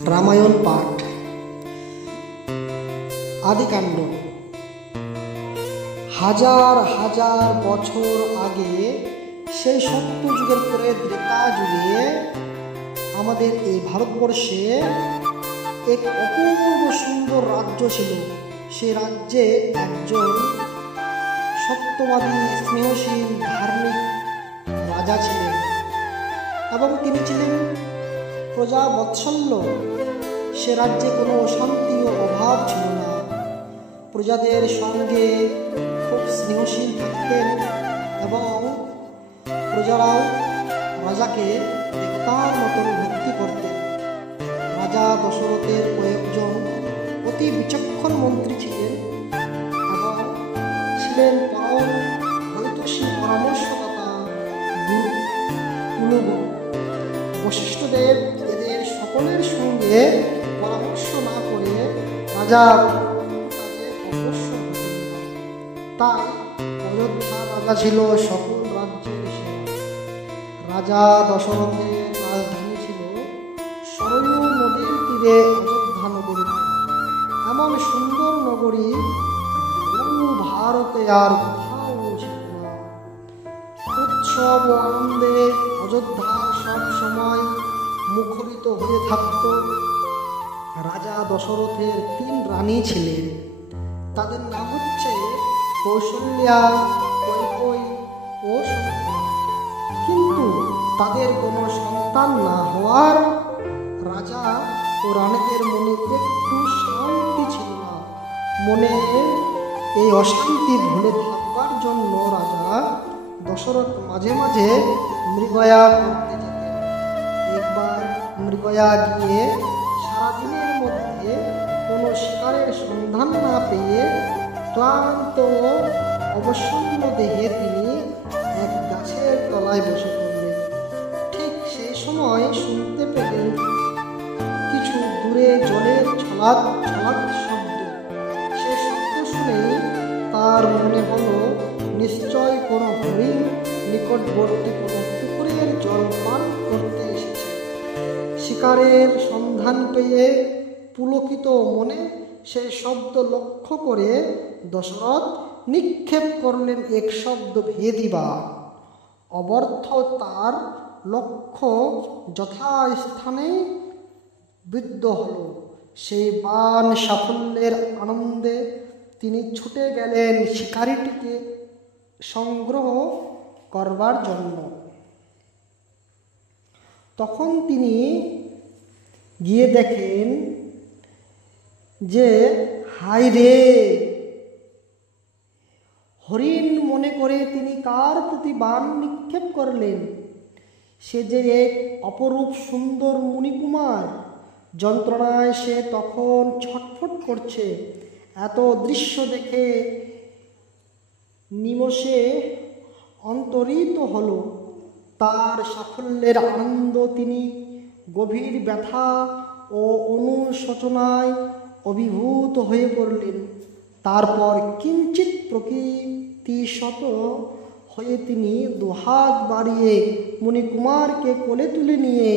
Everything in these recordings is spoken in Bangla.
রামায়ণ পাঠ আদিকাণ্ড। হাজার হাজার বছর আগে সেই সত্যযুগের পরে ত্রেতা যুগে আমাদের এই ভারতবর্ষে এক অপূর্ব সুন্দর রাজ্য ছিল। সেই রাজ্যে একজন সত্যবাদী, স্নেহশীল, ধার্মিক রাজা ছিলেন এবং তিনি ছিলেন প্রজা বৎসল্য। সে রাজ্যে কোনো অশান্তি ও অভাব ছিল না। প্রজাদের সঙ্গে খুব স্নেহশীল থাকতেন এবং প্রজারাও রাজাকে দেবতার মতন ভক্তি করতেন। রাজা দশরথের কয়েকজন অতি বিচক্ষণ মন্ত্রী ছিলেন এবং ছিলেন পরম হরিতোষী পরামর্শদাতা গুরু বশিষ্ঠদেব। এদের সকলের সঙ্গে পরামর্শ না করে রাজা কাজে অগ্রসর হতেন। তাই অযোধ্যা রাজা ছিল সকল রাজ্যের সেরা। রাজা দশরথের রাজধানী ছিল সরয়ূ নদীর তীরে অযোধ্যা নগরী। এমন সুন্দর নগরী ভারতে আর কোথাও ছিল না। উৎসব ও আনন্দে অযোধ্যা সব সময় মুখরিত হয়ে থাকত। রাজা দশরথের 3 রানী ছিলেন। তাদের নাম হচ্ছে কৌশল্যা, কৈকেয়ী ও সুমিত্রা। কিন্তু তাদের কোনো সন্তান না হওয়ার রাজা ও রানীদের মনে একটু শান্তি ছিল না। মনে এই অশান্তি ভুলে থাকবার জন্য রাজা দশরথ মাঝে মাঝে মৃগয়া করতে যেতেন। একবার মৃগয়া গিয়ে সারাদিনের মধ্যে কোনো শিকারের সন্ধান না পেয়ে ক্লান্ত ও অবসন্ন দেহে তিনি এক গাছের তলায় বসে পড়লেন। ঠিক সেই সময় শুনতে পেলেন কিছু দূরে জলের ছলাৎ ছলাৎ শব্দ। সে শব্দ শুনেই তার মনে হলো নিশ্চয় কোনো হরিণ নিকটবর্তী কোনো পুকুরের জল পান করতে এসেছে। শিকারের সন্ধান পেয়ে পুলকিত মনে সে শব্দ লক্ষ্য করে দশরথ নিক্ষেপ করলেন এক শব্দ ভেদী বাণ। অবর্থ তার লক্ষ্য যথাস্থানে বিদ্ধ হল। সেই বাণ সাফল্যের আনন্দে তিনি ছুটে গেলেন শিকারিটিকে সংগ্রহ করবার জন্য। তখন তিনি গিয়ে দেখেন যে হায় রে, হরিণ মনে করে তিনি কার প্রতি বাণ নিক্ষেপ করলেন? সে যে এক অপরূপ সুন্দর মুনিকুমার। যন্ত্রণায় সে তখন ছটফট করছে। এত দৃশ্য দেখে নিমেষে অন্তরিত হল। তার সাফল্যের আনন্দ তিনি গভীর ব্যথা ও অনুশোচনায় অভিভূত হয়ে পড়লেন। তারপর কিঞ্চিৎ প্রকৃতিশত হয়ে তিনি দুহাত বাড়িয়ে মুনিকুমারকে কোলে তুলে নিয়ে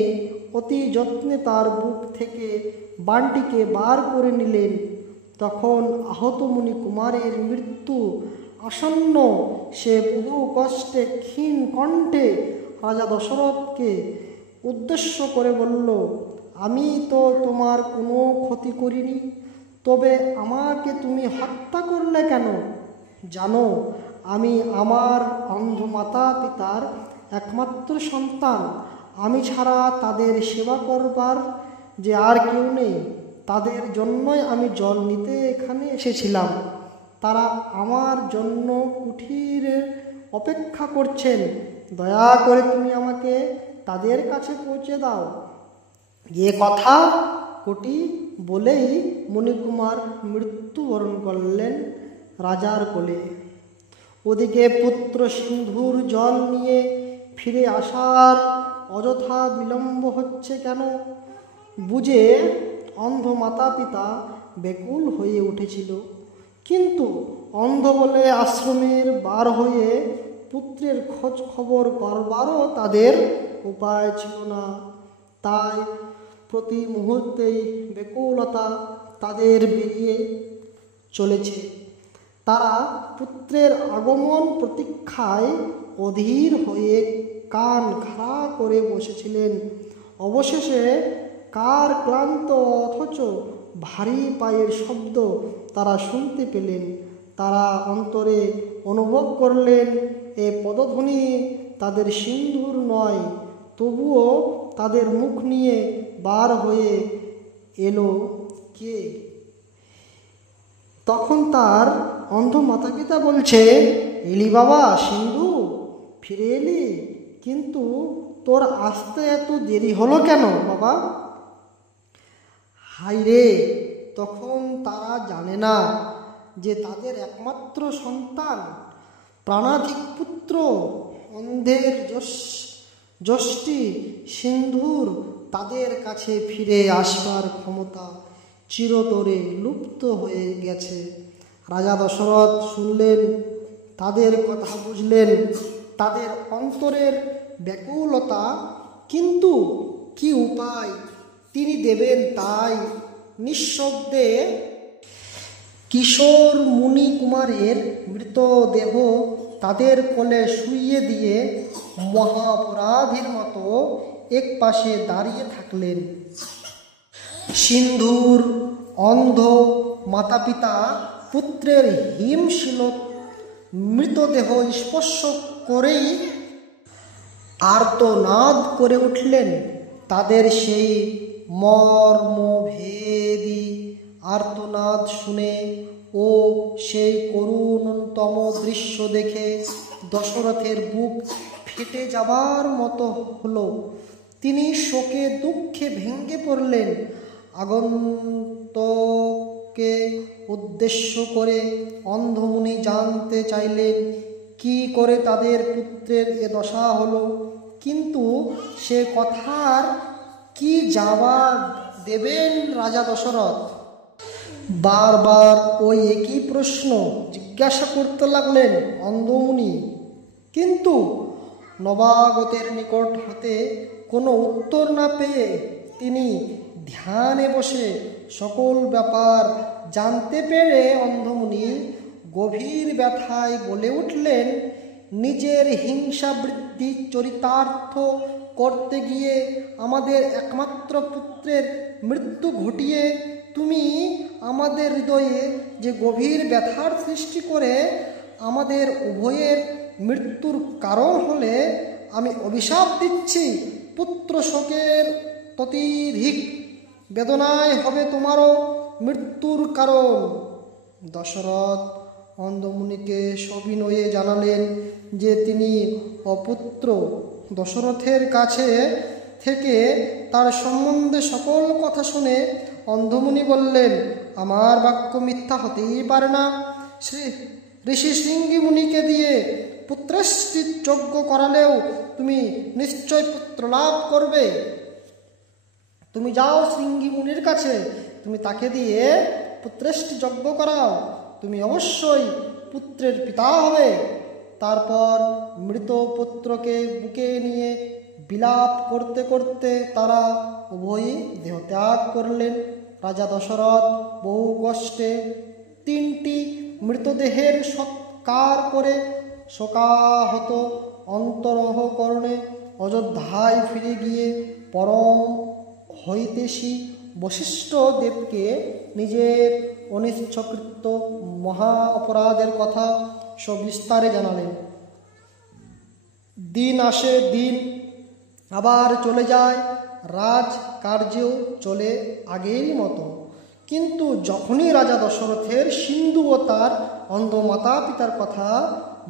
অতি যত্নে তার বুক থেকে বাণটিকে বার করে নিলেন। তখন আহত মুনিকুমারের মৃত্যু আসন্ন। সে বহু কষ্টে ক্ষীণ কণ্ঠে রাজা দশরথকে উদ্দেশ্য করে বলল, আমি তো তোমার কোনো ক্ষতি করিনি, তবে আমাকে তুমি হত্যা করলে কেন? জানো, আমি আমার অন্ধ মাতা পিতার একমাত্র সন্তান। আমি ছাড়া তাদের সেবা করবার যে আর কেউ নেই। তাদের জন্যই আমি জল নিতে এখানে এসেছিলাম। তারা আমার জন্য কুঠিরে অপেক্ষা করছেন। দয়া করে তুমি আমাকে তাদের কাছে পৌঁছে দাও। এ কথা কোটি বলেই মুনিকুমার মৃত্যুবরণ করলেন রাজার কোলে। ওদিকে পুত্র সিন্ধুর জল নিয়ে ফিরে আসার অযথা বিলম্ব হচ্ছে কেন বুঝে অন্ধ মাতা পিতা ব্যাকুল হয়ে উঠেছিল। কিন্তু অন্ধ বলে আশ্রমের বার হয়ে পুত্রের খোঁজ খবর করবারও তাদের উপায় ছিল না। তাই প্রতি মুহূর্তেই ব্যাকুলতা তাদের বেরিয়ে চলেছে। তারা পুত্রের আগমন প্রতীক্ষায় অধীর হয়ে কান খাড়া করে বসেছিলেন। অবশেষে কার ক্লান্ত অথচ ভারী পায়ের শব্দ তারা শুনতে পেলেন। তারা অন্তরে অনুভব করলেন এ পদধ্বনি তাদের সিন্ধুর নয়, তবুও তাদের মুখ নিয়ে বার হয়ে এলো কে? তখন তার অন্ধ মাতা পিতা বলছে, এলি বাবা সিন্ধু, ফিরে এলি, কিন্তু তোর আসতে এত দেরি হলো কেন বাবা? হায় রে, তখন তারা জানে না যে তাদের একমাত্র সন্তান, প্রাণাধিক পুত্র, অন্ধের যষ্টি সিন্ধুর তাদের কাছে ফিরে আসবার ক্ষমতা চিরতরে লুপ্ত হয়ে গেছে। রাজা দশরথ শুনলেন, তাদের কথা বুঝলেন, তাদের অন্তরের ব্যাকুলতা, কিন্তু কি উপায় তিনি দেবেন তাই নিঃশব্দে কিশোর মুনি কুমারের মৃতদেহ তাদের কোলে শুইয়ে দিয়ে মহাপরাধীর মতো এক পাশে দাঁড়িয়ে থাকলেন। সিন্ধুর অন্ধ মাতা পিতা পুত্রের হিমশীল মৃতদেহ স্পর্শ করেই আর্তনাদ করে উঠলেন। তাদের সেই মর্মভেদী আর্তনাদ শুনে ও সেই করুণতম দৃশ্য দেখে দশরথের বুক ফেটে যাবার মতো হলো। তিনি শোকে দুঃখে ভেঙে পড়লেন। আগন্তকে উদ্দেশ্য করে অন্ধমুনি জানতে চাইলেন কি করে তাদের পুত্রের এ দশা হলো, কিন্তু সে কথার কি জবাব দেবেন রাজা দশরথ? বারবার ওই একই প্রশ্ন জিজ্ঞাসা করতে লাগলেন অন্ধমুনি, কিন্তু নবাগতের নিকট হতে কোনো উত্তর না পেয়ে তিনি ধ্যানে বসে সকল ব্যাপার জানতে পেরে অন্ধমুনি গভীর ব্যথায় বলে উঠলেন, নিজের হিংসা বৃদ্ধি চরিতার্থ করতে গিয়ে আমাদের একমাত্র পুত্রের মৃত্যু ঘটিয়ে তুমি আমাদের হৃদয়ে যে গভীর ব্যথার সৃষ্টি করে আমাদের উভয়ের মৃত্যুর কারণ হলে আমি অভিশাপ দিচ্ছি, পুত্র শোকের অত্যধিক বেদনায় হবে তোমারও মৃত্যুর কারণ। দশরথ অন্ধমুনিকে সবিনয়ে জানালেন যে তিনি অপুত্র। দশরথের কাছে থেকে তার সম্বন্ধে সকল কথা শুনে অন্ধমুনি বললেন, আমার বাক্য মিথ্যা হতেই পারে না। ঋষি শৃঙ্গি মুনিকে দিয়ে পুত্রেষ্টি যজ্ঞ করালেও তুমি নিশ্চয় পুত্র লাভ করবে। তুমি যাও শৃঙ্গি মুনির কাছে, তুমি তাকে দিয়ে পুত্রেষ্টি যজ্ঞ করাও, তুমি অবশ্যই পুত্রের পিতা হবে। তারপর মৃত পুত্রকে বুকে নিয়ে বিলাপ করতে করতে তারা উভয়ই দেহত্যাগ করলেন। রাজা দশরথ বহু কষ্টে 3টি মৃতদেহের সৎকার করে শোকাহত অন্তরকরণে অযোধ্যায় ফিরে গিয়ে পরম হৈতেশী বশিষ্ঠ দেবকে নিজের অনিচ্ছকৃত মহা অপরাধের কথা সবিস্তারে জানালেন। দিন আসে, দিন আবার চলে যায়, রাজকার্যেও চলে আগের মতো। কিন্তু যখনই রাজা দশরথের সিন্ধু ও তার অন্ধ মাতা পিতার কথা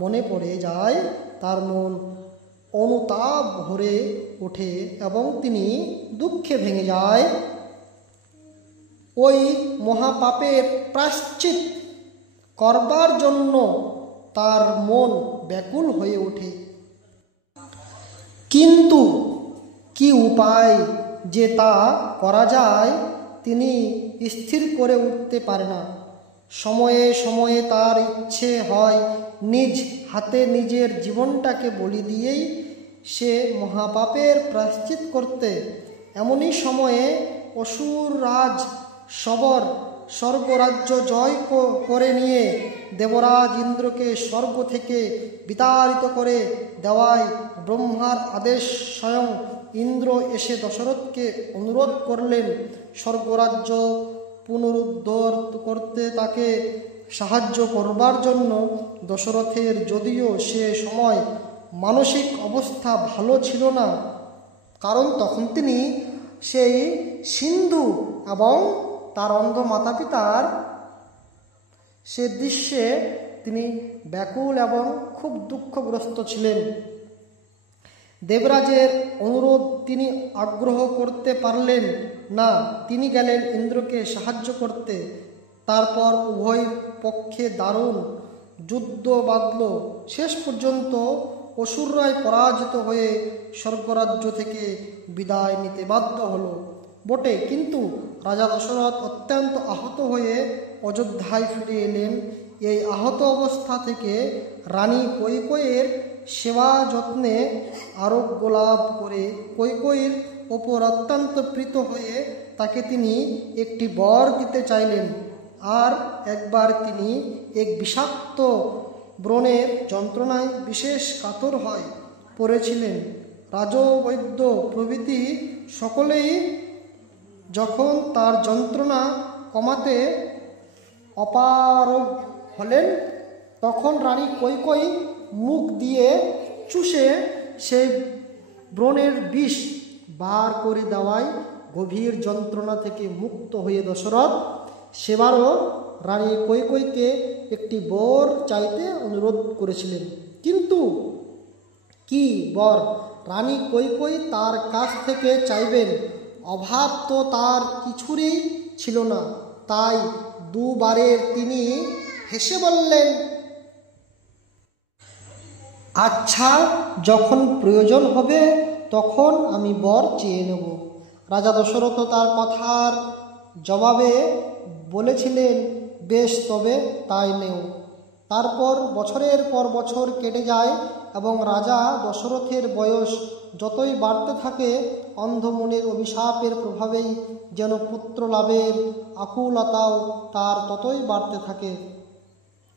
মনে পড়ে যায়, তার মন অনুতাপ ভরে ওঠে এবং তিনি দুঃখে ভেঙে যায়। ওই মহাপাপের প্রায়শ্চিত করবার জন্য তার মন ব্যাকুল হয়ে ওঠে, কিন্তু কি উপায় যে তা করা যায় তিনি স্থির করে উঠতে পারে না। সময়ে সময়ে তার ইচ্ছে হয় নিজ হাতে নিজের জীবনটাকে বলি দিয়েই সে মহাপাপের প্রায়শ্চিত করতে, এমনই সময়ে অসুর রাজ শবর স্বর্গরাজ্য জয় করে নিয়ে দেবরাজ ইন্দ্রকে স্বর্গ থেকে বিতাড়িত করে দেওয়ায় ব্রহ্মার আদেশ স্বয়ং ইন্দ্র এসে দশরথকে অনুরোধ করলেন স্বর্গরাজ্য পুনরুদ্ধার করতে তাকে সাহায্য করবার জন্য। দশরথের যদিও সে সময় মানসিক অবস্থা ভালো ছিল না, কারণ তখন তিনি সেই সিন্ধু এবং তার অন্ধ মাতা পিতার সে দৃশ্যে তিনি ব্যাকুল এবং খুব দুঃখগ্রস্ত ছিলেন। দেবরাজের অনুরোধ তিনি আগ্রহ করতে পারলেন না। তিনি গেলেন ইন্দ্রকে সাহায্য করতে। তারপর উভয় পক্ষে দারুণ যুদ্ধ বাঁধল। শেষ পর্যন্ত অসুররাই পরাজিত হয়ে স্বর্গরাজ্য থেকে বিদায় নিতে বাধ্য হলো বটে, কিন্তু রাজা দশরথ অত্যন্ত আহত হয়ে অযোধ্যায় ফিরে এলেন। এই আহত অবস্থা থেকে রানী কৈকেয়ীর সেবা যত্নে আরোগ্য লাভ করে কৈকেয়ীর ওপর অত্যন্ত প্রীত হয়ে তাকে তিনি একটি বর দিতে চাইলেন। আর একবার তিনি এক বিষাক্ত ব্রণের যন্ত্রণায় বিশেষ কাতর হয়ে পড়েছিলেন। রাজবৈদ্য প্রভৃতি সকলেই যখন তার যন্ত্রণা কমাতে অপারগ হলেন, তখন রানী কৈকেয়ী মুখ দিয়ে চুষে সেই ব্রণের বিষ বার করে দেওয়ায় গভীর যন্ত্রণা থেকে মুক্ত হয়ে দশরথ সেবারও রানী কৈকেয়ীকে একটি বর চাইতে অনুরোধ করেছিলেন। কিন্তু কি বর রানী কৈকেয়ী তার কাছ থেকে চাইবেন, অভাব তো তার কিছুরই ছিল না। তাই দুবারের তিনি হেসে বললেন, আচ্ছা, যখন প্রয়োজন হবে তখন আমি বর চেয়ে নেব। রাজা দশরথ তার কথার জবাবে বলেছিলেন, বেশ, তবে তাই নেও। তারপর বছরের পর বছর কেটে যায় এবং রাজা দশরথের বয়স যতই বাড়তে থাকে অন্ধমুনির অভিশাপের প্রভাবেই যেন পুত্র লাভের আকুলতাও তার ততই বাড়তে থাকে।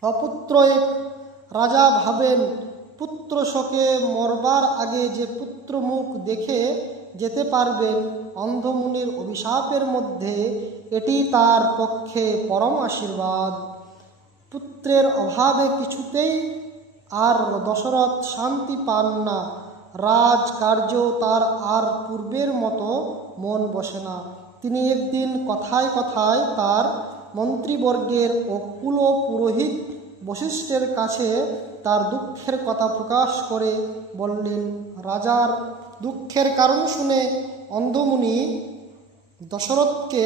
অপুত্র এক রাজা ভাবেন, পুত্র শোকে মরবার আগে যে পুত্র মুখ দেখে যেতে পারবেন অন্ধমুনির অভিশাপের মধ্যে, এটি তার পক্ষে পরম আশীর্বাদ। পুত্রের অভাবে কিছুতেই আর দশরথ শান্তি পান না। রাজকার্য তার আর পূর্বের মতো মন বসে না। তিনি একদিন কথায় কথায় তার মন্ত্রীবর্গের ও কুল পুরোহিত বশিষ্ঠের কাছে তার দুঃখের কথা প্রকাশ করে বললেন। রাজার দুঃখের কারণ শুনে অন্ধমুনি দশরথকে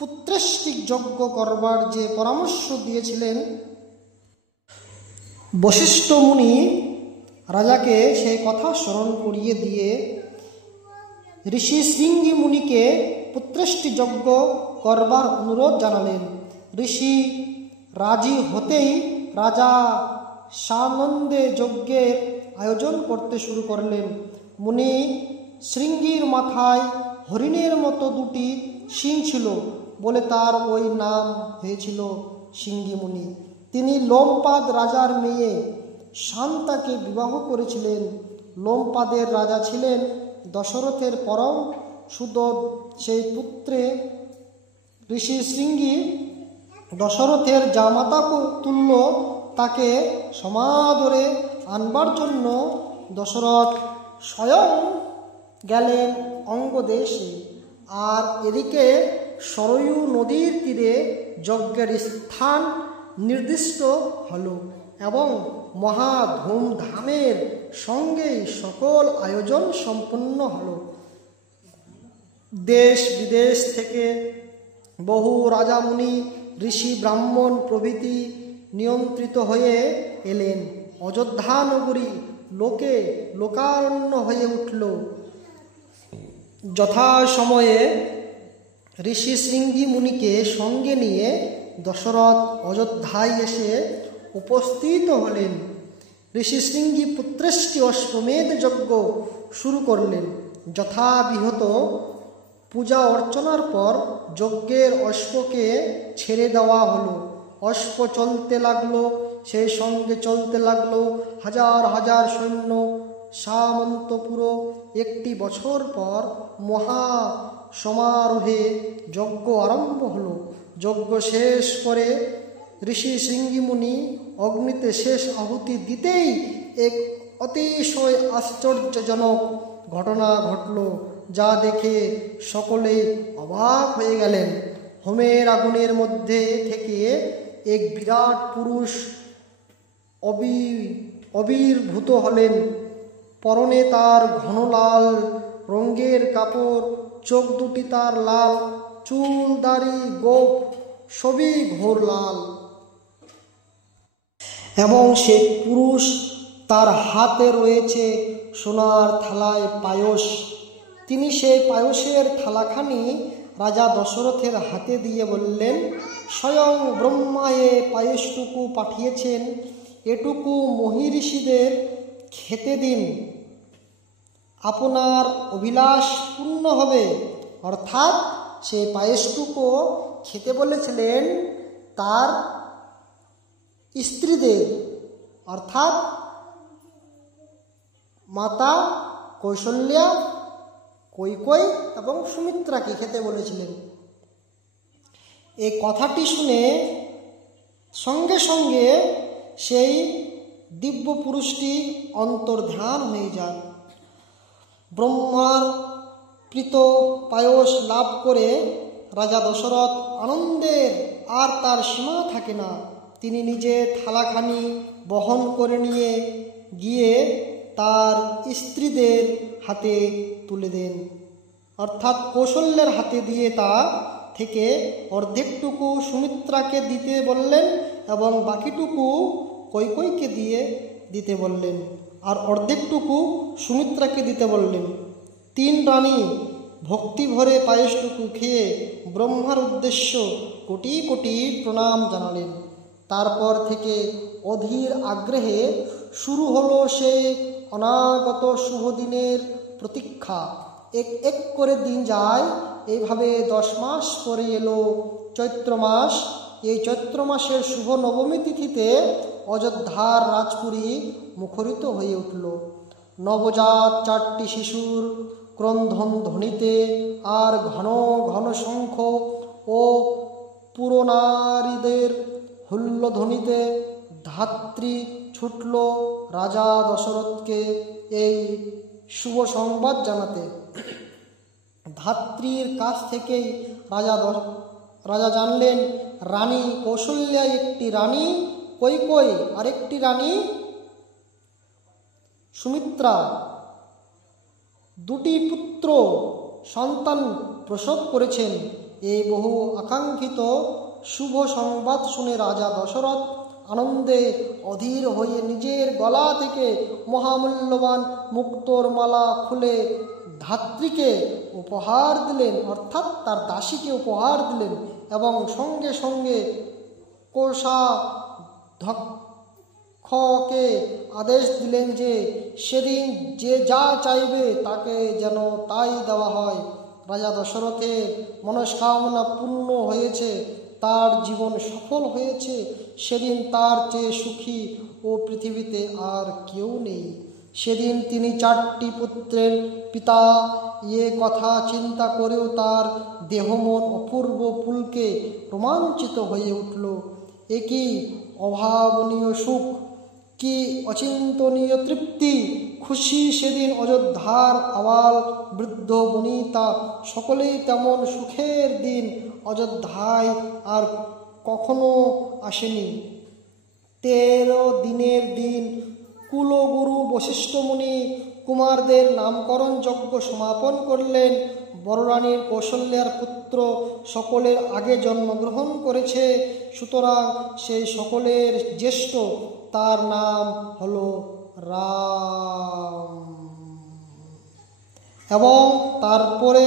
পুত্রেষ্টিক যজ্ঞ করবার যে পরামর্শ দিয়েছিলেন, বশিষ্ঠ মুনি রাজাকে সেই কথা স্মরণ করিয়ে দিয়ে ঋষি শৃঙ্গি মুনিকে পুত্রেষ্টি যজ্ঞ করবার অনুরোধ জানালেন। ঋষি রাজি হতেই রাজা সানন্দে যজ্ঞের আয়োজন করতে শুরু করলেন। মুনি শৃঙ্গির মাথায় হরিণের মতো দুটি শিং ছিল বলে তার ওই নাম হয়েছিল শৃঙ্গি মুনি। তিনি লোমপাদ রাজার মেয়ে শান্তাকে বিবাহ করেছিলেন। লোমপাদের রাজা ছিলেন দশরথের পরম সুদোধ। সেই পুত্রে ঋষি শৃঙ্গি দশরথের জামাতা তুল্য, তাকে সমাদরে আনবার জন্য দশরথ স্বয়ং গেলেন অঙ্গদেশে। আর এদিকে সরয়ূ নদীর তীরে যজ্ঞের স্থান নির্দিষ্ট হল এবং মহা ধুমধামের সঙ্গেই সকল আয়োজন সম্পন্ন হল। দেশ বিদেশ থেকে বহু রাজামুনি ঋষি ব্রাহ্মণ প্রভৃতি নিয়ন্ত্রিত হয়ে এলেন। অযোধ্যা নগরী লোকে লোকারণ্য হয়ে উঠল। যথাসময়ে ঋষি শৃঙ্গি মুনিকে সঙ্গে নিয়ে দশরথ অযোধ্যায় এসে উপস্থিত হলেন। ঋষি শৃঙ্গি পুত্রেষ্টি অশ্বমেধ যজ্ঞ শুরু করলেন। যথাবিহত পূজা অর্চনার পর যজ্ঞের অশ্বকে ছেড়ে দেওয়া হলো। অশ্ব চলতে লাগলো, সেই সঙ্গে চলতে লাগলো হাজার হাজার সৈন্য সামন্তপুর। 1 বছর পর মহা সমারোহে যজ্ঞ আরম্ভ হলো। যজ্ঞ শেষ করে ঋষি সিঙ্গিমুনি অগ্নিতে শেষ আহুতি দিতেই এক অতিশয় আশ্চর্যজনক ঘটনা ঘটল, যা দেখে সকলে অবাক হয়ে গেলেন। হোমের আগুনের মধ্যে থেকে এক বিরাট পুরুষ আবির্ভূত হলেন। পরনে তার ঘন লাল রঙের কাপড়, চোখ দুটি তার লাল, চুল দাড়ি গোঁফ সবই ঘোর লাল। এবং সেই পুরুষ, তার হাতে রয়েছে সোনার থালায় পায়স। তিনি সেই পায়সের থালাখানি রাজা দশরথের হাতে দিয়ে বললেন, স্বয়ং ব্রহ্মা এ পায়েসটুকু পাঠিয়েছেন, এটুকু মহীঋষিদের খেতে দিন, আপনার অভিলাষ পূর্ণ হবে। অর্থাৎ সেই পায়েসটুকু খেতে বলেছিলেন তার স্ত্রীদের, অর্থাৎ মাতা কৌশল্যা, কৈকেয়ী এবং সুমিত্রাকে খেতে বলেছিলেন। এই কথাটি শুনে সঙ্গে সঙ্গে সেই দিব্য পুরুষটি অন্তর্ধান হয়ে যান। ব্রহ্মার প্রীত পায়স লাভ করে রাজা দশরথ আনন্দের আর তার সীমা থাকে না। তিনি নিজে থালাখানি বহন করে নিয়ে গিয়ে তার স্ত্রীদের হাতে তুলে দেন, অর্থাৎ কৌশল্যের হাতে দিয়ে তা থেকে অর্ধেকটুকু সুমিত্রাকে দিতে বললেন এবং বাকিটুকু কৈকেয়ীকে দিতে বললেন, আর অর্ধেকটুকু সুমিত্রাকে দিতে বললেন। 3 রানী ভক্তি ভরে পায়েসটুকু খেয়ে ব্রহ্মার উদ্দেশ্য কোটি কোটি প্রণাম জানালেন। তারপর থেকে অধীর আগ্রহে শুরু হলো সেই অনাগত শুভ দিনের প্রতীক্ষা। এক এক করে দিন যায়। এইভাবে 10 মাস পরে এলো চৈত্র মাস। এই চৈত্র মাসের শুভ নবমী তিথিতে অযোধ্যার রাজপুরী মুখরিত হয়ে উঠল। নবজাত 4টি শিশুর ক্রন্দন ধ্বনিতে আর ঘন ঘন শঙ্খ ও পুরনারীদের হুল্লোধ্বনিতে ধাত্রী ছুটল রাজা দশরথকে এই শুভ সংবাদ জানাতে। ধাত্রীর কাছ থেকেই রাজা জানলেন রানী কৌশল্যা একটি রানী, কৈকেয়ী আরেকটি রানী সুমিত্রা 2টি পুত্র সন্তান প্রসব করেছেন। এই বহু আকাঙ্ক্ষিত শুভ সংবাদ শুনে রাজা দশরথ আনন্দে অধীর হয়ে নিজের গলা থেকে মহামূল্যবান মুক্তোর মালা খুলে ধাত্রীকে উপহার দিলেন, অর্থাৎ তার দাসীকে উপহার দিলেন এবং সঙ্গে সঙ্গে কোষাধ্যক্ষকে আদেশ দিলেন যে সেদিন যে যা চাইবে তাকে যেন তাই দেওয়া হয়। রাজা দশরথের মনস্কামনা পূর্ণ হয়েছে, তার জীবন সফল হয়েছে। সেদিন তার চেয়ে সুখী ও পৃথিবীতে আর কেউ নেই। সেদিন তিনি 4টি পুত্রের পিতা, এ কথা চিন্তা করেও তার দেহমন অপূর্ব পুলকে রোমাঞ্চিত হয়ে উঠল। একই অভাবনীয় সুখ, কি অচিন্তনীয় তৃপ্তি, খুশি সেদিন অযোধ্যার আবাল বৃদ্ধ বনিতা সকলেই। তেমন সুখের দিন অযোধ্যায় আর কখনো আসেনি। 13 দিনের দিন কুলগুরু বশিষ্ঠ মুনি কুমারদের নামকরণ যজ্ঞ সমাপন করলেন। বড় রানীর কৌশল্যার পুত্র সকলের আগে জন্মগ্রহণ করেছে, সুতরাং সেই সকলের জ্যেষ্ঠ, তার নাম হলো রাম। এবং তারপরে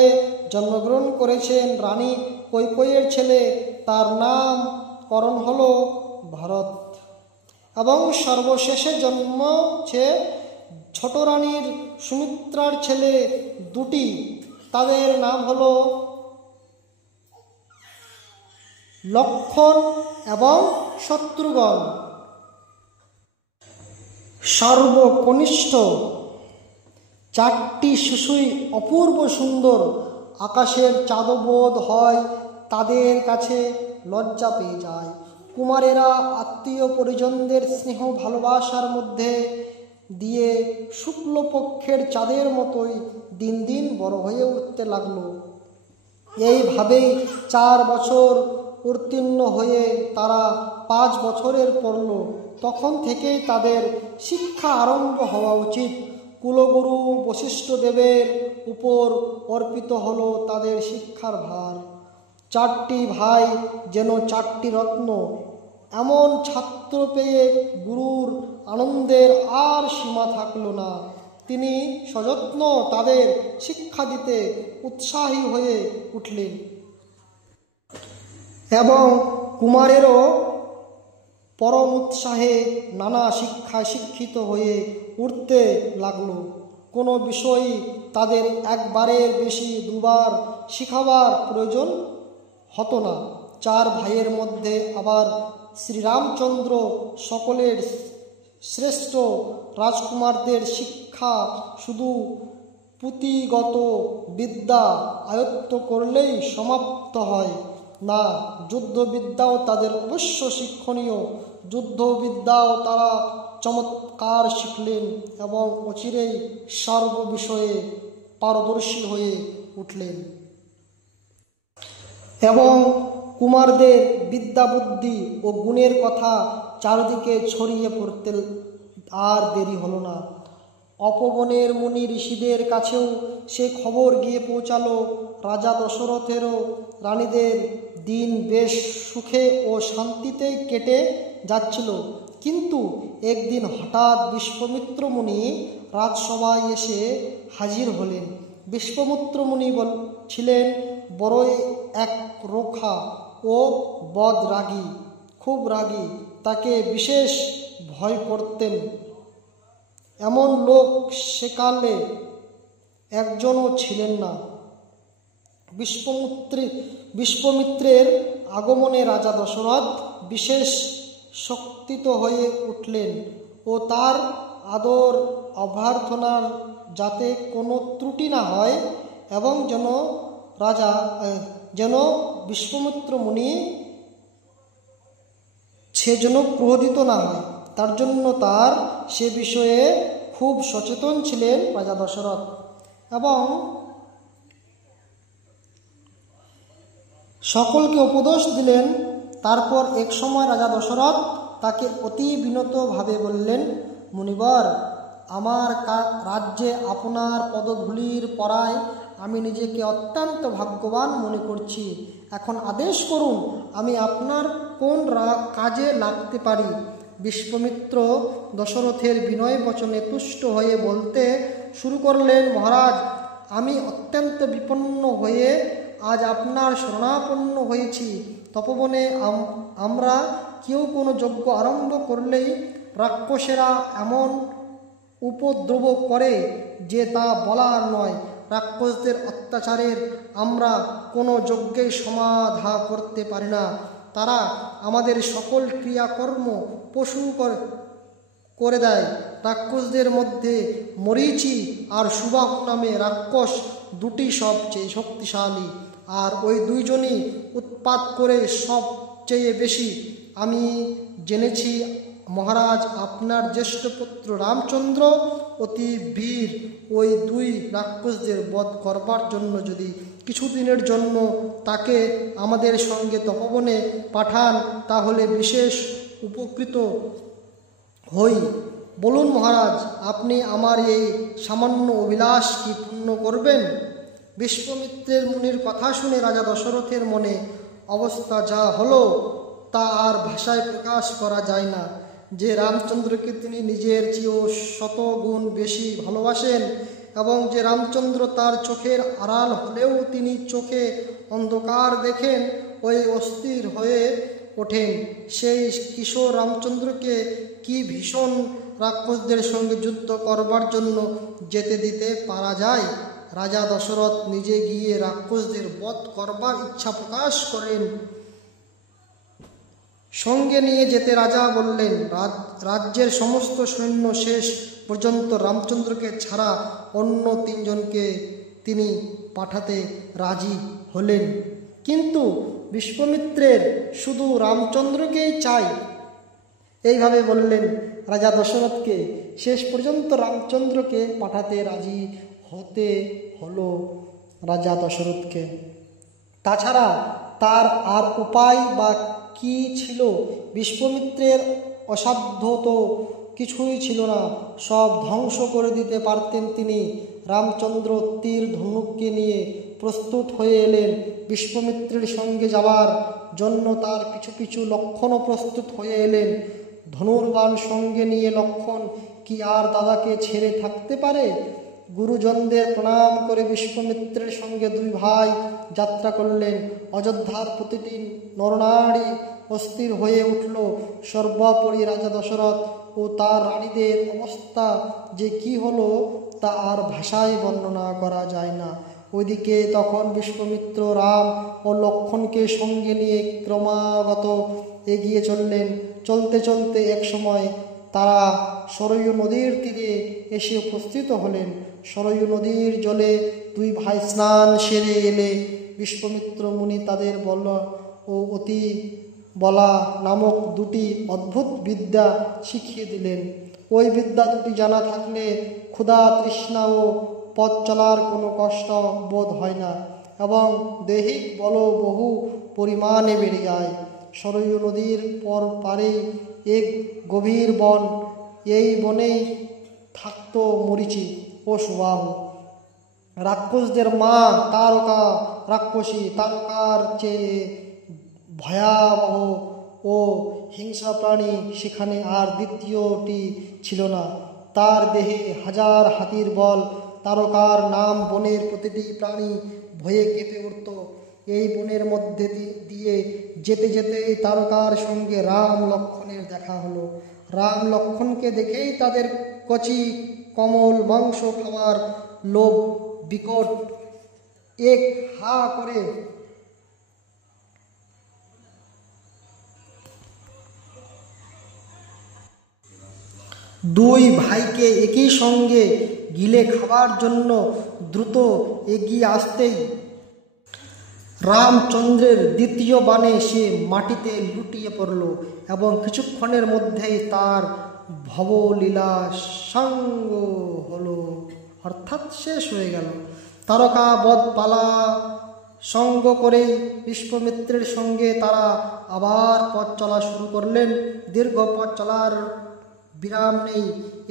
জন্মগ্রহণ করেছেন রানী কৈকেয়ীর ছেলে, তার নামকরণ হলো ভরত। এবং সর্বশেষে জন্মছে ছোট রানীর সুমিত্রার ছেলে দুটি, তাদের নাম হলো লক্ষণ এবং শত্রুঘ্ন। সর্বকনিষ্ঠ চারটি শিশুই অপূর্ব সুন্দর। আকাশের চাঁদও বোধ হয় তাদের কাছে লজ্জা পেয়ে যায়। কুমারেরা আত্মীয় পরিজনদের স্নেহ ভালোবাসার মধ্যে দিয়ে শুক্লপক্ষের চাঁদের মতোই দিন দিন বড় হয়ে উঠতে লাগলো। এইভাবেই 4 বছর উত্তীর্ণ হয়ে তারা 5 বছরের পড়ল। তখন থেকেই তাদের শিক্ষা আরম্ভ হওয়া উচিত। কুলগুরু বশিষ্ঠদেবের উপর অর্পিত হলো তাদের শিক্ষার ভার। 4টি ভাই যেন 4টি রত্ন। এমন ছাত্র পেয়ে গুরুর আনন্দের আর সীমা থাকল না। তিনি সযত্ন তাদের শিক্ষা দিতে উৎসাহী হয়ে উঠলেন এবং কুমারেরও পরম উৎসাহে নানা শিক্ষায় শিক্ষিত হয়ে উঠতে লাগল। কোনো বিষয়ই তাদের একবারের বেশি দুবার শিখাবার প্রয়োজন হতো না। 4 ভাইয়ের মধ্যে আবার শ্রীরামচন্দ্র সকলের শ্রেষ্ঠ। রাজকুমারদের শিক্ষা শুধু পুঁথিগত বিদ্যা আয়ত্ত করলেই সমাপ্ত হয় না, যুদ্ধবিদ্যাও তাদের অবশ্য শিক্ষণীয়। যুদ্ধবিদ্যাও তারা চমৎকার শিখলেন এবং অচিরেই সর্ব বিষয়ে পারদর্শী হয়ে উঠলেন এবং কুমারদের বিদ্যা বুদ্ধি ও গুণের কথা চারিদিকে ছড়িয়ে পড়তে আর দেরি হলো না। অপবনের মুনি ঋষিদের কাছেও সে খবর গিয়ে পৌঁছালো। রাজা দশরথেরও রানীদের দিন বেশ সুখে ও শান্তিতে কেটে যাচ্ছিল। কিন্তু একদিন হঠাৎ বিশ্বমিত্র মুনি রাজসভায় এসে হাজির হলেন। বিশ্বমিত্র মুনি ছিলেন বড়ই এক রোখা ও বদরাগী, খুব রাগী। তাকে বিশেষ ভয় করতেন এমন লোক সেকালে একজনও ছিলেন না। বিশ্বমিত্রের আগমনে রাজা দশরথ বিশেষ শক্তিত হয়ে উঠলেন ও তার আদর অভ্যর্থনার যাতে কোনো ত্রুটি না হয় এবং যেন বিশ্বমিত্র মুনি সে যেন ক্রোধিত না হয়, তার জন্য তার সে বিষয়ে খুব সচেতন ছিলেন রাজা দশরথ এবং সকলকে উপদেশ দিলেন। তারপর এক সময় রাজা দশরথ তাকে অতি বিনতভাবে বললেন, মুনিবর, আমার রাজ্যে আপনার পদধূলির পরায় আমি নিজেকে অত্যন্ত ভাগ্যবান মনে করছি। এখন আদেশ করুন, আমি আপনার কোন কাজে লাগতে পারি। বিশ্বমিত্র দশরথের বিনয় বচনে তুষ্ট হয়ে বলতে শুরু করলেন, মহারাজ, আমি অত্যন্ত বিপন্ন হয়ে আজ আপনার শরণাপন্ন হয়েছি। তপবনে আমরা কেউ কোনো যজ্ঞ আরম্ভ করলেই রাক্ষসেরা এমন উপদ্রব করে যে তা বলার নয়। রাক্ষসদের অত্যাচারের আমরা কোনো যজ্ঞেই সমাধা করতে পারি না। তারা আমাদের সকল ক্রিয়াকর্ম পশু করে দেয়। রাক্ষসদের মধ্যে মরীচি আর সুবাহু নামে রাক্ষস দুটি সবচেয়ে শক্তিশালী, আর ওই দুইজনই উৎপাত করে সবচেয়ে বেশি। আমি জেনেছি মহারাজ, আপনার জ্যেষ্ঠ পুত্র রামচন্দ্র অতি বীর। ওই 2 রাক্ষসদের বধ করবার জন্য যদি কিছুদিনের জন্য তাকে আমাদের সঙ্গে তপবনে পাঠান তাহলে বিশেষ উপকৃত হই। বলুন মহারাজ, আপনি আমার এই সামান্য অভিলাষ কি পূর্ণ করবেন? বিশ্বমিত্রের মুনির কথা শুনে রাজা দশরথের মনে অবস্থা যা হলো তা আর ভাষায় প্রকাশ করা যায় না। যে রামচন্দ্রকে তিনি নিজের চেয়েও 100 গুণ বেশি ভালোবাসেন এবং যে রামচন্দ্র তার চোখের আড়াল হলেও তিনি চোখে অন্ধকার দেখেন, ওই অস্থির হয়ে ওঠেন। সেই কিশোর রামচন্দ্রকে কি ভীষণ রাক্ষসদের সঙ্গে যুদ্ধ করবার জন্য যেতে দিতে পারা যায়? রাজা দশরথ নিজে গিয়ে রাক্ষসদের বধ করবার ইচ্ছা প্রকাশ করেন। সঙ্গে নিয়ে যেতে রাজা বললেন। রাজ্যের সমস্ত সৈন্য শেষ পর্যন্ত রামচন্দ্রকে ছাড়া অন্য 3 জনকে তিনি পাঠাতে রাজি হলেন। কিন্তু বিশ্বমিত্রের শুধু রামচন্দ্রকেই চাই এইভাবে বললেন রাজা দশরথকে। শেষ পর্যন্ত রামচন্দ্রকে পাঠাতে রাজি হতে হলো রাজা দশরথকে। তাছাড়া তার আর উপায় বা কি ছিল? বিশ্বমিত্রের অসাধ্য তো কিছুই ছিল না, সব ধ্বংস করে দিতে পারতেন তিনি। রামচন্দ্র তীর ধনুককে নিয়ে প্রস্তুত হয়ে এলেন বিশ্বমিত্রের সঙ্গে যাওয়ার জন্য। তার পিছু পিছু লক্ষ্মণও প্রস্তুত হয়ে এলেন ধনুর্বাণ সঙ্গে নিয়ে। লক্ষ্মণ কি আর দাদাকে ছেড়ে থাকতে পারে? গুরুজনদের প্রণাম করে বিশ্বমিত্রের সঙ্গে 2 ভাই যাত্রা করলেন। অযোধ্যার প্রতিটি নরনারী অস্থির হয়ে উঠল। সর্বোপরি রাজা দশরথ ও তার রানীদের অবস্থা যে কি হলো তা আর ভাষায় বর্ণনা করা যায় না। ওইদিকে তখন বিশ্বমিত্র রাম ও লক্ষ্মণকে সঙ্গে নিয়ে ক্রমাগত এগিয়ে চললেন। চলতে চলতে এক সময় তারা সরয়ূ নদীর তীরে এসে উপস্থিত হলেন। সরয়ূ নদীর জলে 2 ভাই স্নান সেরে এলে বিশ্বমিত্র মুনি তাদের বলা ও অতি বলা নামক 2টি অদ্ভুত বিদ্যা শিখিয়ে দিলেন। ওই বিদ্যা 2টি জানা থাকলে ক্ষুধা তৃষ্ণা ও পথ চলার কোনো কষ্ট বোধ হয় না এবং দৈহিক বল বহু পরিমাণে বেড়ে যায়। সরয়ূ নদীর পারে এক গভীর বন। এই বনেই থাকত মরীচি ও সুবাহু, রাক্ষসদের মা তারকা রাক্ষসী। তারকার চেয়ে ভয়াবহ ও হিংস্র প্রাণী সেখানে আর দ্বিতীয়টি ছিল না। তার দেহে 1000 হাতির বল। তারকার নাম বনের প্রতিটি প্রাণী ভয়ে কেঁপে উঠত। এই বনের মধ্যে দিয়ে যেতে যেতে তারকার সঙ্গে রাম লক্ষ্মণের দেখা হলো। রাম লক্ষ্মণকে দেখেই তাদের কচি কমল মাংস খাওয়ার লোভ বিকট এক হা করে দুই ভাইকে একই সঙ্গে গিলে খাবার জন্য দ্রুত এগিয়ে আসতেই রামচন্দ্রের দ্বিতীয় বাণে সে মাটিতে লুটিয়ে পড়ল এবং কিছুক্ষণের মধ্যেই তার ভবলীলা সাঙ্গ হলো, অর্থাৎ শেষ হয়ে গেল। তারকা বধ পালা সঙ্গ করে বিশ্বমিত্রের সঙ্গে তারা আবার পথ চলা শুরু করলেন। দীর্ঘ পথ চলার বিরাম নেই।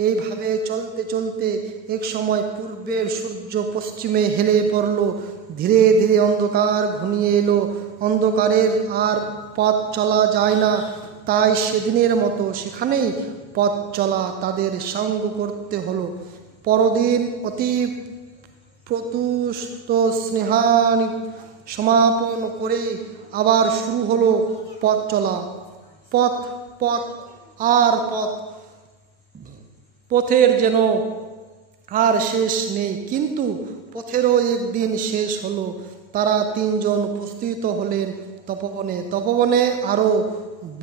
এইভাবে চলতে চলতে এক সময় পূর্বের সূর্য পশ্চিমে হেলে পড়ল। ধীরে ধীরে অন্ধকার ঘনিয়ে এলো। অন্ধকারের আর পথ চলা যায় না। তাই সেদিনের মতো সেখানেই পথ চলা তাদের সাঙ্গ করতে হলো। পরদিন অতি প্রতুষ্ট স্নেহানি সমাপন করে আবার শুরু হলো পথ চলা। পথ পথ আর পথ, পথের যেন আর শেষ নেই। কিন্তু পথেরও একদিন শেষ হলো। তারা 3 জন উপস্থিত হলেন তপবনে। তপবনে আরও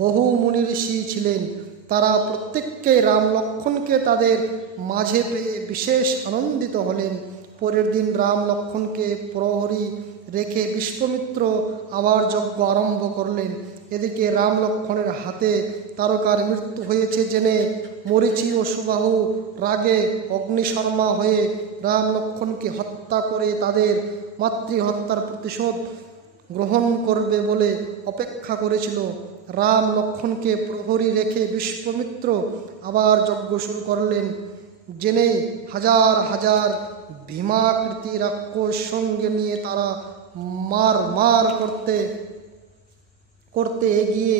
বহু মুনি ঋষি ছিলেন। তারা প্রত্যেককেই রাম লক্ষ্মণকে তাদের মাঝে পেয়ে বিশেষ আনন্দিত হলেন। পরের দিন রাম লক্ষ্মণকে প্রহরী রেখে বিশ্বমিত্র আবার যজ্ঞ আরম্ভ করলেন। এদিকে রাম লক্ষ্মণের হাতে তারকার মৃত্যু হয়েছে জেনে মরীচি ও সুবাহু রাগে অগ্নিশর্মা হয়ে রাম লক্ষ্মণকে হত্যা করে তাদের মাতৃহত্যার প্রতিশোধ গ্রহণ করবে বলে অপেক্ষা করেছিল। রাম লক্ষ্মণকে প্রহরী রেখে বিশ্বমিত্র আবার যজ্ঞ শুরু করলেন। জেনেই 1000 1000 ভীমাকৃতি রাক্ষস সঙ্গে নিয়ে তারা মার করতে করতে এগিয়ে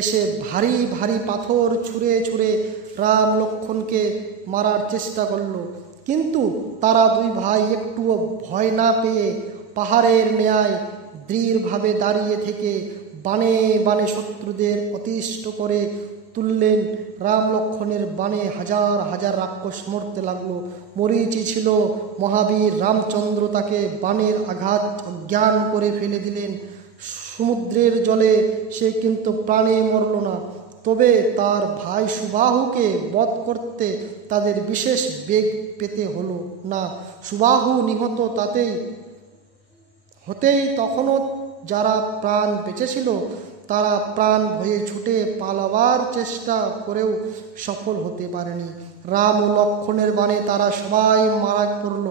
এসে ভারী ভারী পাথর ছুঁড়ে ছুঁড়ে রাম লক্ষ্মণকে মারার চেষ্টা করল। কিন্তু তারা 2 ভাই একটুও ভয় না পেয়ে পাহাড়ের ন্যায় দৃঢ়ভাবে দাঁড়িয়ে থেকে বাণে বাণে শত্রুদের অতিষ্ঠ করে তুললেন। রাম লক্ষ্মণের বাণে হাজার হাজার রাক্ষস মরতে লাগলো। মরীচি ছিল মহাবীর, রামচন্দ্র তাকে বাণের আঘাত অজ্ঞান করে ফেলে দিলেন সমুদ্রের জলে। সে কিন্তু প্রাণে মরল না। তবে তার ভাই সুবাহুকে বধ করতে তাদের বিশেষ বেগ পেতে হলো না। সুবাহু নিহত হতেই তখনও যারা প্রাণ বেঁচেছিল তারা প্রাণ ভয়ে ছুটে পালাবার চেষ্টা করেও সফল হতে পারেনি। রাম ও লক্ষ্মণের বাণে তারা সবাই মারা পড়ল।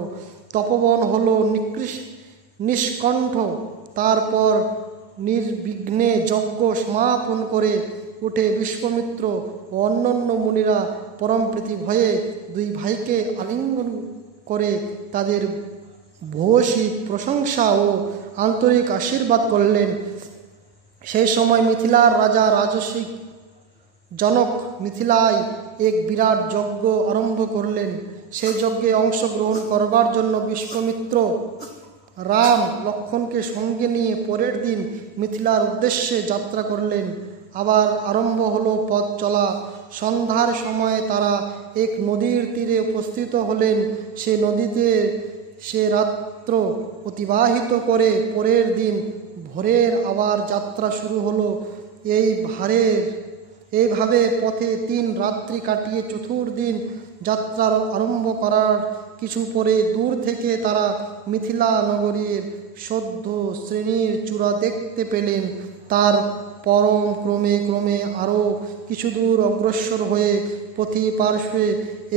তপবন হলো নিষ্কণ্ঠ। তারপর নির্বিঘ্নে যজ্ঞ সমাপন করে উঠে বিশ্বমিত্র ও অন্যান্য মুনিরা পরমপ্রীতি ভয়ে দুই ভাইকে আলিঙ্গন করে তাদের ভূয়সী প্রশংসা ও আন্তরিক আশীর্বাদ করলেন। সেই সময় মিথিলার রাজা রাজর্ষি জনক মিথিলায় এক বিরাট যজ্ঞ আরম্ভ করলেন। সেই যজ্ঞে অংশগ্রহণ করবার জন্য বিশ্বমিত্র রাম লক্ষ্মণকে সঙ্গে নিয়ে পরের দিন মিথিলার উদ্দেশ্যে যাত্রা করলেন। আবার আরম্ভ হলো পথ চলা। সন্ধ্যার সময় তারা এক নদীর তীরে উপস্থিত হলেন। সে নদীতে সে রাত্র অতিবাহিত করে পরের দিন ভোরের আবার যাত্রা শুরু হলো। এইভাবে পথে 3 রাত্রি কাটিয়ে চতুর্দিন যাত্রার আরম্ভ করার কিছু পরে দূর থেকে তারা মিথিলা নগরীর সদ্য শ্রেণীর চূড়া দেখতে পেলেন। তার পরম ক্রমে আরও কিছু দূর অগ্রসর হয়ে পথি পার্শ্বে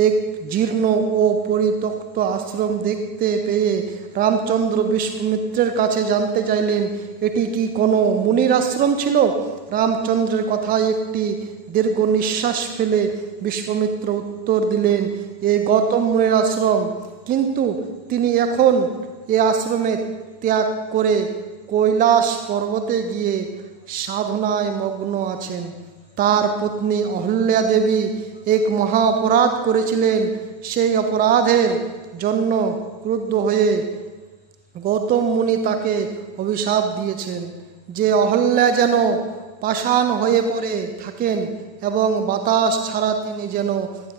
এক জীর্ণ ও পরিত্যক্ত আশ্রম দেখতে পেয়ে রামচন্দ্র বিশ্বমিত্রের কাছে জানতে চাইলেন, এটি কি কোনো মুনির আশ্রম ছিল? রামচন্দ্রের কথায় একটি দীর্ঘ নিঃশ্বাস ফেলে বিশ্বমিত্র উত্তর দিলেন, এ গৌতম মুনির আশ্রম। কিন্তু তিনি এখন এ আশ্রমে ত্যাগ করে কৈলাস পর্বতে গিয়ে সাধনায় মগ্ন আছেন। তার পত্নী অহল্যা দেবী এক মহা অপরাধ করেছিলেন। সেই অপরাধের জন্য ক্রুদ্ধ হয়ে গৌতম মুনি তাকে অভিশাপ দিয়েছেন যে অহল্যা যেন পাষাণ হয়ে পড়ে থাকেন এবং বাতাস ছাড়া তিনি যেন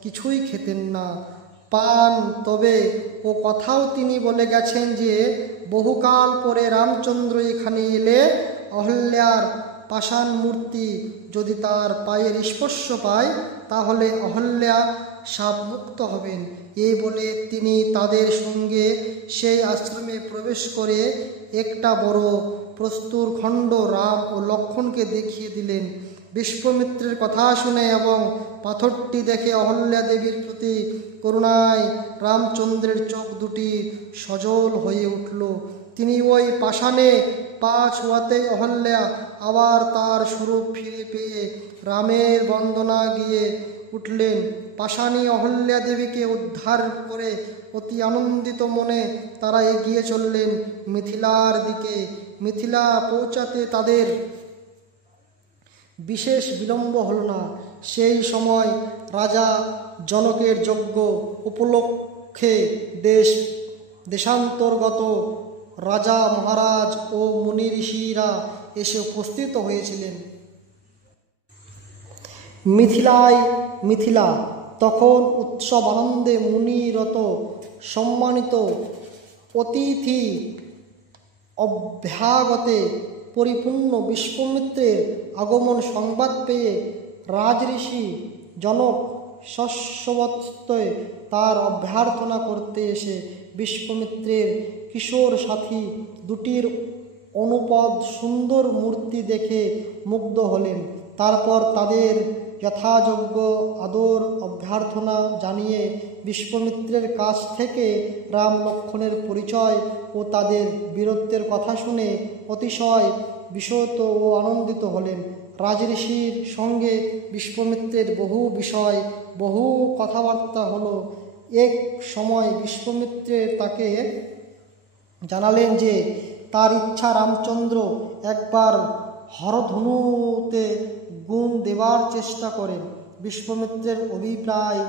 কিছুই খেতেন না, পান। তবে ও কথাও তিনি বলে গেছেন যে বহুকাল পরে রামচন্দ্র এখানে এলে অহল্যার পাষাণ মূর্তি যদি তার পায়ের স্পর্শ পায় তাহলে অহল্যা শাপমুক্ত হবেন। এই বলে তিনি তাদের সঙ্গে সেই আশ্রমে প্রবেশ করে একটা বড় প্রস্তুর খণ্ড রাম ও লক্ষ্মণকে দেখিয়ে দিলেন। বিশ্বমিত্রের কথা শুনে এবং পাথরটি দেখে অহল্যা দেবীর প্রতি করুণায় রামচন্দ্রের চোখ দুটি সজল হয়ে উঠল। তিনি ওই পাষাণে পা ছোঁয়াতে অহল্যা আবার তার স্বরূপ ফিরে পেয়ে রামের বন্দনা গিয়ে উঠলেন। পাষাণী অহল্যা দেবীকে উদ্ধার করে অতি আনন্দিত মনে তারা এগিয়ে চললেন মিথিলার দিকে। মিথিলা পৌঁছাতে তাদের বিশেষ বিলম্ব হল না। সেই সময় রাজা জনকের যজ্ঞ উপলক্ষে দেশান্তর্গত রাজা মহারাজ ও মুনি ঋষিরা এসে উপস্থিত হয়েছিলেন। মিথিলা তখন উৎসব আনন্দে মুনিরত। সম্মানিত অতিথি অভ্যাগতে পরিপূর্ণ। বিশ্বমিত্রের আগমন সংবাদ পেয়ে রাজঋষি জনক শস্যবস্তে তার অভ্যর্থনা করতে এসে বিশ্বমিত্রের কিশোর সাথী দুটির অনুপদ সুন্দর মূর্তি দেখে মুগ্ধ হলেন। তারপর তাদের যথাযোগ্য আদর অভ্যর্থনা জানিয়ে বিশ্বমিত্রের কাছ থেকে রাম লক্ষ্মণের পরিচয় ও তাদের বীরত্বের কথা শুনে অতিশয় বিস্মিত ও আনন্দিত হলেন। রাজঋষির সঙ্গে বিশ্বমিত্রের বহু কথাবার্তা হলো। এক সময় বিশ্বমিত্র তাকে জানালেন যে তার ইচ্ছা রামচন্দ্র একবার হরধনুতে গুণ দেবার চেষ্টা করেন। বিশ্বমিত্রের অভিপ্রায়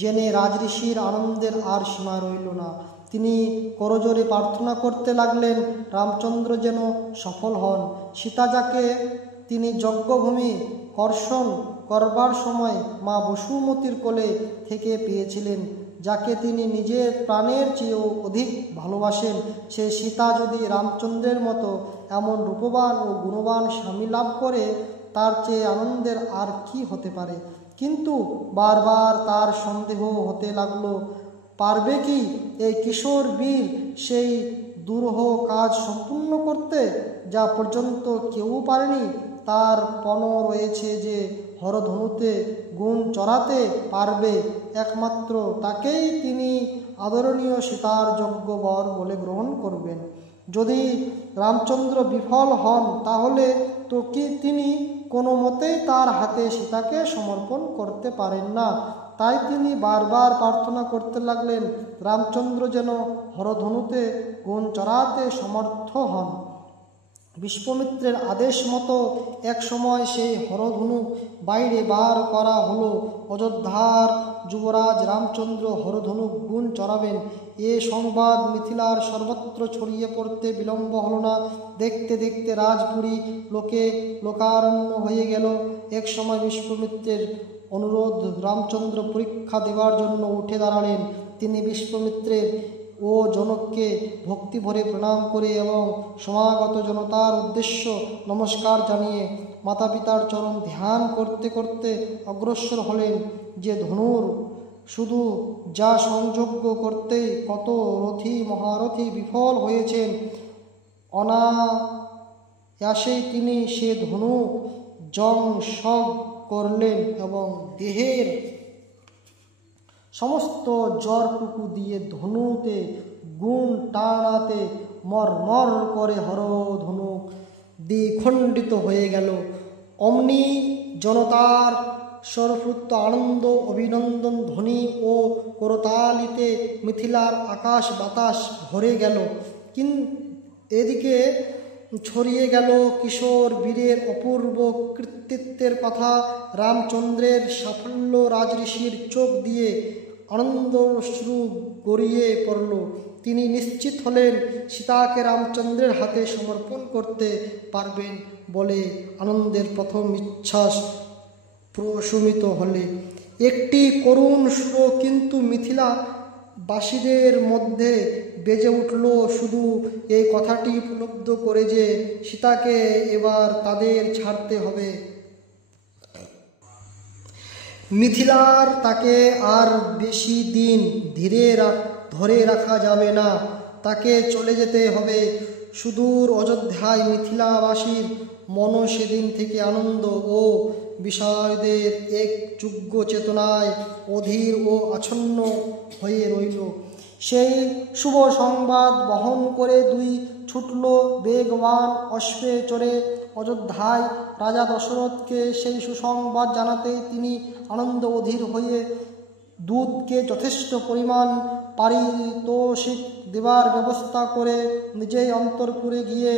জেনে রাজঋষির আনন্দের আর সীমা রইল না। তিনি করজোরে প্রার্থনা করতে লাগলেন রামচন্দ্র যেন সফল হন। সীতা যাকে তিনি যজ্ঞভূমি কর্ষণ করবার সময় মা বসুমতীর কোলে থেকে পেয়েছিলেন, যাকে তিনি নিজের প্রাণের চেয়েও অধিক ভালোবাসেন, সে সীতা যদি রামচন্দ্রের মতো এমন রূপবান ও গুণবান স্বামী লাভ করে, তার চেয়ে আনন্দের আর কি হতে পারে। কিন্তু বারবার তার সন্দেহ হতে লাগলো, পারবে কি এই কিশোর বীর সেই দুরূহ কাজ সম্পূর্ণ করতে, যা পর্যন্ত কেউ পারেনি। তার পণ রয়েছে যে হরধনুতে গুণ চড়াতে পারবে, একমাত্র তাকেই তিনি আদরণীয় সীতার যোগ্য বর বলে গ্রহণ করবেন। যদি রামচন্দ্র বিফল হন, তাহলে তো কি তিনি কোনো মতেই তার হাতে সীতাকে সমর্পণ করতে পারেন না। তাই তিনি বারবার প্রার্থনা করতে লাগলেন, রামচন্দ্র যেন হরধনুতে গুণ চড়াতে সমর্থ হন। বিশ্বমিত্রের আদেশ মতো এক সময় সেই হরধনু বাইরে বার করা হলো। অযোধ্যার যুবরাজ রামচন্দ্র হরধনু গুণ চড়াবেন, এ সংবাদ মিথিলার সর্বত্র ছড়িয়ে পড়তে বিলম্ব হলো না। দেখতে দেখতে রাজপুরী লোকারণ্য হয়ে গেল। এক সময় বিশ্বমিত্রের অনুরোধ রামচন্দ্র পরীক্ষা দেবার জন্য উঠে দাঁড়ালেন। তিনি বিশ্বমিত্রের ও জনককে ভক্তি ভরে প্রণাম করে এবং সমাগত জনতার উদ্দেশ্য নমস্কার জানিয়ে মাতা পিতার চরণ ধ্যান করতে করতে অগ্রসর হলেন। যে ধনুর শুধু যা সংযোগ্য করতেই কত রথী মহারথী বিফল হয়েছেন, অনায়াসেই তিনি সে ধনু জংসগ করলেন এবং দেহের সমস্ত জ্বরটুকু দিয়ে ধনুতে গুণ টানাতে মরমর করে হরধনু দ্বিখণ্ডিত হয়ে গেল। অমনি জনতার সর্বত্র আনন্দ অভিনন্দন ধ্বনি ও করতালিতে মিথিলার আকাশ বাতাস ভরে গেল। এদিকে ছড়িয়ে গেল কিশোর বীরের অপূর্ব কৃতিত্বের কথা। রামচন্দ্রের সাফল্য রাজঋষির চোখ দিয়ে আনন্দাশ্রু গড়িয়ে পড়ল। তিনি নিশ্চিত হলেন সীতাকে রামচন্দ্রের হাতে সমর্পণ করতে পারবেন বলে আনন্দের প্রথম ইচ্ছ্বাস প্রশমিত হলে একটি করুণ সুর কিন্তু মিথিলা বাসীদের মধ্যে বেজে উঠল, শুধু এই কথাটি উপলব্ধ করে যে সীতাকে এবার তাদের ছাড়তে হবে। মিথিলার তাকে আর বেশি দিন ধরে রাখা যাবে না, তাকে চলে যেতে হবে সুদূর অযোধ্যায়। মিথিলাবাসীর মন সেদিন থেকে আনন্দ ও বিষয়দের এক যুগ্ম চেতনায় অধীর ও আচ্ছন্ন হয়ে রইল। সেই শুভ সংবাদ বহন করে দুই ছুটল বেগবান অশ্বে চড়ে অযোধ্যায়। রাজা দশরথকে সেই সুসংবাদ জানাতেই তিনি আনন্দ অধীর হয়ে দূতকে যথেষ্ট পরিমাণ পারিতোষিক দেবার ব্যবস্থা করে নিজেই অন্তঃপুরে গিয়ে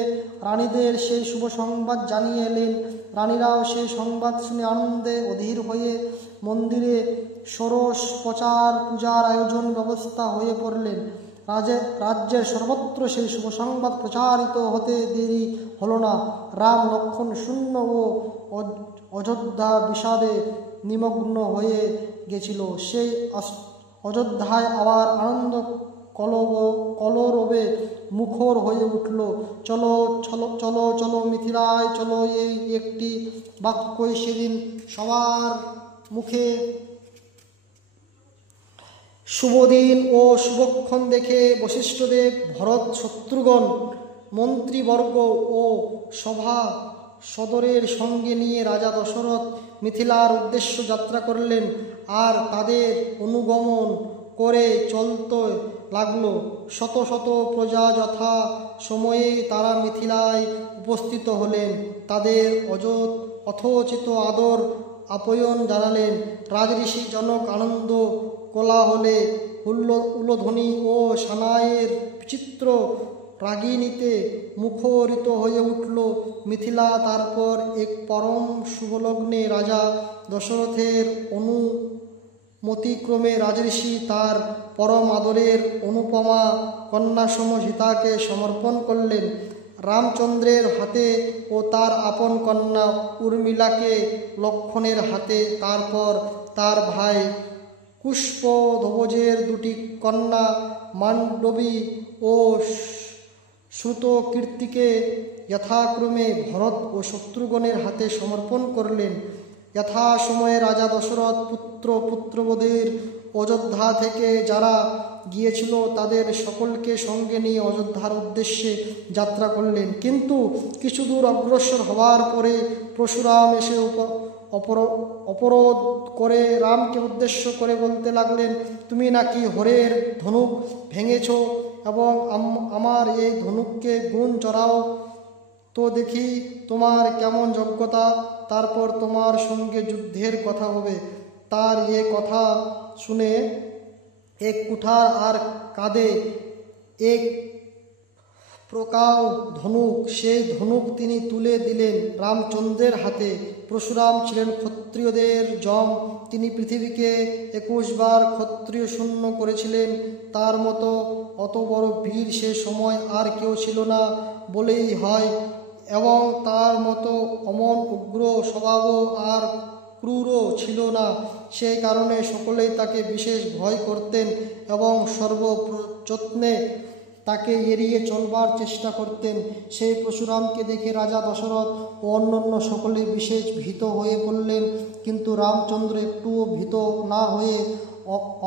রানীদের সেই শুভ সংবাদ জানিয়ে এলেন। রানীরাও সেই সংবাদ শুনে আনন্দে অধীর হয়ে মন্দিরে ষোড়শ প্রচার পূজার আয়োজন ব্যবস্থা হয়ে পড়লেন। রাজ্যের সর্বত্র সেই শুভ সংবাদ প্রচারিত হতে দেরি হল না। রাম লক্ষ্মণ শূন্য ও অযোধ্যা বিষাদে নিমগ্ন হয়ে গেছিল। সেই অযোধ্যায় আবার আনন্দ কলরবে মুখর হয়ে উঠল। চলো চলো চলো চলো মিথিলায় চলো, এই একটি বাক্যই সেদিন সবার মুখে। শুভদিন ও শুভক্ষণ দেখে বশিষ্ঠদেব, ভরত, শত্রুগণ, মন্ত্রীবর্গ ও সভা সদরের সঙ্গে নিয়ে রাজা দশরথ মিথিলার উদ্দেশ্য যাত্রা করলেন। আর তাদের অনুগমন করে চলতে লাগল। শত শত প্রজা যথা সময়ে তারা মিথিলায় উপস্থিত হলেন। তাদের অথোচিত আদর আপ্যায়ন জানালেন। রাজঋষি জনক আনন্দ কোলাহলে উলধ্বনি ও সানাইয়ের বিচিত্র রাগিণীতে মুখরিত হয়ে উঠল মিথিলা। তারপর এক পরম শুভলগ্নে রাজা দশরথের অনুমতিক্রমে রাজঋষি তার পরম আদরের অনুপমা কন্যাসম সীতাকে সমর্পণ করলেন। রামচন্দ্রের হাতে ও তার আপন কন্যা উর্মিলাকে লক্ষ্মণের হাতে, তারপর তার ভাই কুশধ্বজের দুটি কন্যা মান্ডবী ও শ্রুতকীর্তিকে যথাক্রমে ভরত ও শত্রুঘ্নের হাতে সমর্পণ করলেন। যথাসময়ে রাজা দশরথ পুত্রবধূর অযোধ্যা থেকে যারা গিয়েছিল তাদের সকলকে সঙ্গে নিয়ে অযোধ্যার উদ্দেশ্যে যাত্রা করলেন। কিন্তু কিছু দূর অগ্রসর হওয়ার পরে পরশুরাম এসে অপরোধ করে রামকে উদ্দেশ্য করে বলতে লাগলেন, তুমি নাকি হরের ধনুক ভেঙেছ এবং আমার এই ধনুককে গুণ চড়াও তো দেখি তোমার কেমন যোগ্যতা, তারপর তোমার সঙ্গে যুদ্ধের কথা হবে। তার এ কথা শুনে এক কুঠার আর কাঁধে এক প্রকাও ধনুক, সেই ধনুক তিনি তুলে দিলেন রামচন্দ্রের হাতে। পরশুরাম ছিলেন ক্ষত্রিয়দের যম, তিনি পৃথিবীকে 21 বার ক্ষত্রিয় শূন্য করেছিলেন। তার মতো অত বড় বীর সে সময় আর কেউ ছিল না বলেই হয়, এবং তার মতো অমন উগ্র স্বভাবও আর ক্রূরও ছিল না। সেই কারণে সকলেই তাকে বিশেষ ভয় করতেন এবং সর্বযত্নে তাকে এড়িয়ে চলবার চেষ্টা করতেন। সেই পরশুরামকে দেখে রাজা দশরথ ও অন্যান্য সকলে বিশেষ ভীত হয়ে পড়লেন, কিন্তু রামচন্দ্র একটুও ভীত না হয়ে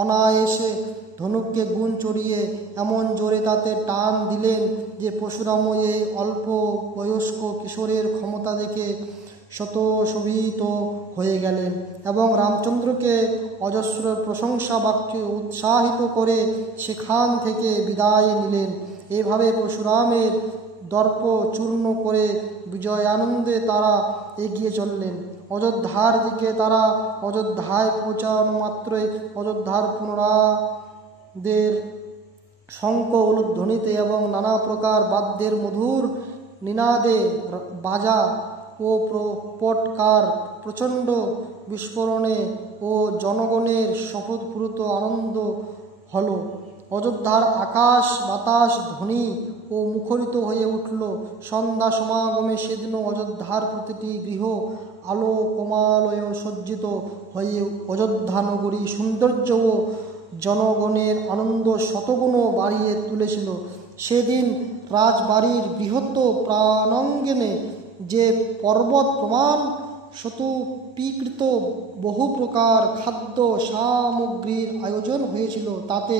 অনায়াসে ধনুককে গুণ চড়িয়ে এমন জোরে তাতে টান দিলেন যে পরশুরামও এই অল্প বয়স্ক কিশোরের ক্ষমতা দেখে শতশোভিত হয়ে গেলেন এবং রামচন্দ্রকে অজস্র প্রশংসা বাক্যে উৎসাহিত করে সেখান থেকে বিদায় নিলেন। এভাবে পরশুরামের দর্প চূর্ণ করে বিজয় আনন্দে তারা এগিয়ে চললেন অযোধ্যার দিকে। তারা অযোধ্যায় পৌঁছানো মাত্রই অযোধ্যার পুনরাদের শঙ্খ উলুধ্বনিতে এবং নানা প্রকার বাদ্যের মধুর নিনাদে বাজা ও পটকার প্রচণ্ড বিস্ফোরণে ও জনগণের স্বতঃস্ফূর্ত আনন্দ হল। অযোধ্যার আকাশ বাতাস ধ্বনি ও মুখরিত হয়ে উঠল। সন্ধ্যা সমাগমে সেদিন অযোধ্যার প্রতিটি গৃহ আলো কোমালয় সজ্জিত হয়ে অযোধ্যা নগরী সৌন্দর্য ও জনগণের আনন্দ শতগুণ বাড়িয়ে তুলেছিল। সেদিন রাজবাড়ির বৃহৎ প্রাঙ্গণে যে পর্বত প্রমাণ শতপীকৃত বহু প্রকার খাদ্য সামগ্রীর আয়োজন হয়েছিল, তাতে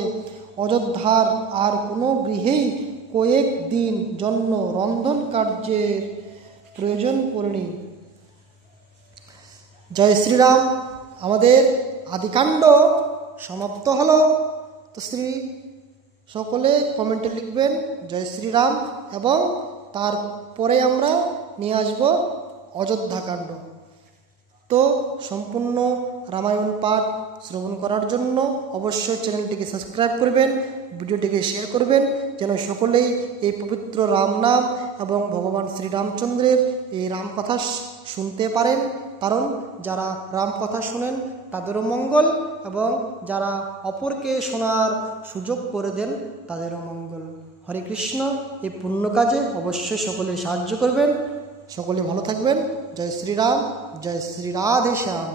অযোধ্যার আর কোনো গৃহেই কয়েক দিন জন্য রন্ধন কার্যের প্রয়োজন পড়েনি। জয় শ্রীরাম। আমাদের আদিকাণ্ড সমাপ্ত হলো। তো সকলে কমেন্টে লিখবেন জয় শ্রীরাম এবং তারপরে আমরা নিয়ে আসব অযোধ্যাকাণ্ড। তো সম্পূর্ণ রামায়ণ পাঠ শ্রবণ করার জন্য অবশ্যই চ্যানেলটিকে সাবস্ক্রাইব করবেন, ভিডিওটিকে শেয়ার করবেন, যেন সকলেই এই পবিত্র রাম নাম এবং ভগবান শ্রীরামচন্দ্রের এই রামকথা শুনতে পারেন। কারণ যারা রামকথা শুনেন তাদেরও মঙ্গল, এবং যারা অপরকে শোনার সুযোগ করে দেন তাদেরও মঙ্গল। হরে কৃষ্ণ। এই পুণ্য কাজে অবশ্যই সকলে সাহায্য করবেন। সকলে ভালো থাকবেন। জয় শ্রীরাম, জয় শ্রী রাধে শ্যাম।